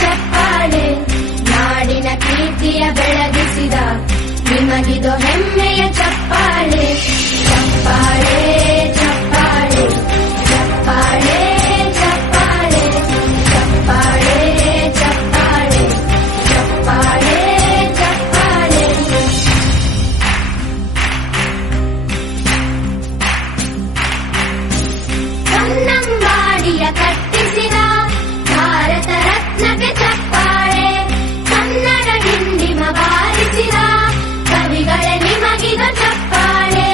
ಚಪ್ಪಾಳೆ, ನಾಡಿನ ಕೀರ್ತಿಯ ಬೆಳಗಿಸಿದ ನಿಮಗಿದು ಹೆಮ್ಮೆಯ ಚಪ್ಪಾಳೆ. ಚಪ್ಪಾಳೆ ಚಪ್ಪಾಳೆ ಚಪ್ಪಾಳೆ ಚಪ್ಪಾಳೆ ಚಪ್ಪಾಳೆ ಚಪ್ಪಾಳೆ ಚಪ್ಪಾಳೆ ಚಪ್ಪಾಳೆ. ಕನ್ನಂಬಾಡಿಯ ಕಟ್ಟಿಸಿದ ಭಾರತ ರತ್ನಕ್ಕೆ ಚಪ್ಪಾಳೆ, ಕನ್ನಡ ಡಿಂಡಿಮ ಬಾರಿಸಿದ ಕವಿಗಳೇ ನಿಮಗಿದ ಚಪ್ಪಾಳೆ.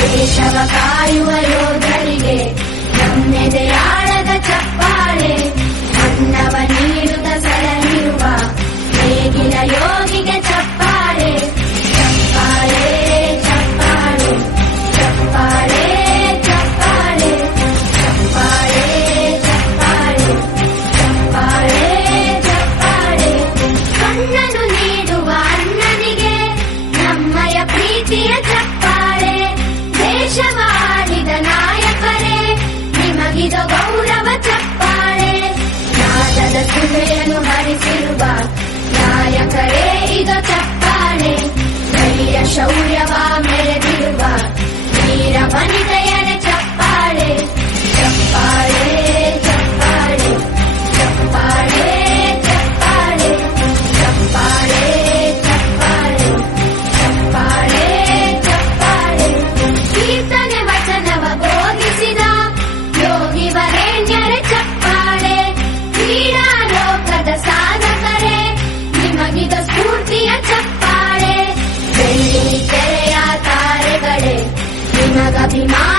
ದೇಶವ ಕಾಯುವ ಯೋಧರಿಗೆ ನಮ್ಮೆದೆಯಾಳದ ಚಪ್ಪಾಳೆ, ಅನ್ನವ ನೀಡುತ್ತ ಸಲಹಿರುವ ನೇಗಿಲ ಯೋಗಿಗೆ ಚಪ್ಪಾಳೆ. ಚಪ್ಪಾಳೆ ಚಪ್ಪಾಳೆ ಚಪ್ಪಾಳೆ ಚಪ್ಪಾಳೆ ಚಪ್ಪಾಳೆ ಚಪ್ಪಾಳೆ ಚಪ್ಪಾಳೆ ಚಪ್ಪಾಳೆ. ಕಣ್ಣನು ನೀಡುವ ಅಣ್ಣನಿಗೆ ನಮ್ಮಯ ಪ್ರೀತಿಯ ಚಪ್ಪಾಳೆ, ದೇಶವಾಳಿದ ನಾಯಕರೇ ನಿಮಗಿದು ಗೌರವ ಚಪ್ಪಾಳೆ. ನಾದದ ಸುಮೆಯನ್ನು ಹರಿಸಿರುವ ನಾಯಕರೇ ಇದು ಚಪ್ಪಾಳೆ, ಧೈರ್ಯ ಶೌರ್ಯವ ಮೆರೆದಿರುವ ವೀರ ವನಿತೆಯರ ಚಪ್ಪಾಳೆ. ಚಪ್ಪಾಳೆ ಚಪ್ಪಾಳೆ ಚಪ್ಪಾಳೆ ಚಪ್ಪಾಳೆ ಚಪ್ಪಾಳೆ ಚಪ್ಪಾಳೆ ಚಪ್ಪಾಳೆ ಚಪ್ಪಾಳೆ. ಕೀರ್ತನೆ ವಚನವ ಬೋಧಿಸಿದ ಯೋಗಿ ವರೇಣ್ಯರ ಚಪ್ಪಾಳೆ, ಕ್ರೀಡಾ ಲೋಕದ ಸಾಧಕರೇ ನಿಮಗಿದ ಸ್ಫೂರ್ತಿಯ ಚಪ್ಪಾಳೆ. ಬೆಳ್ಳಿ ತೆರೆಯ ತಾರೆಗಳೇ ನಿಮಗಭಿಮಾನ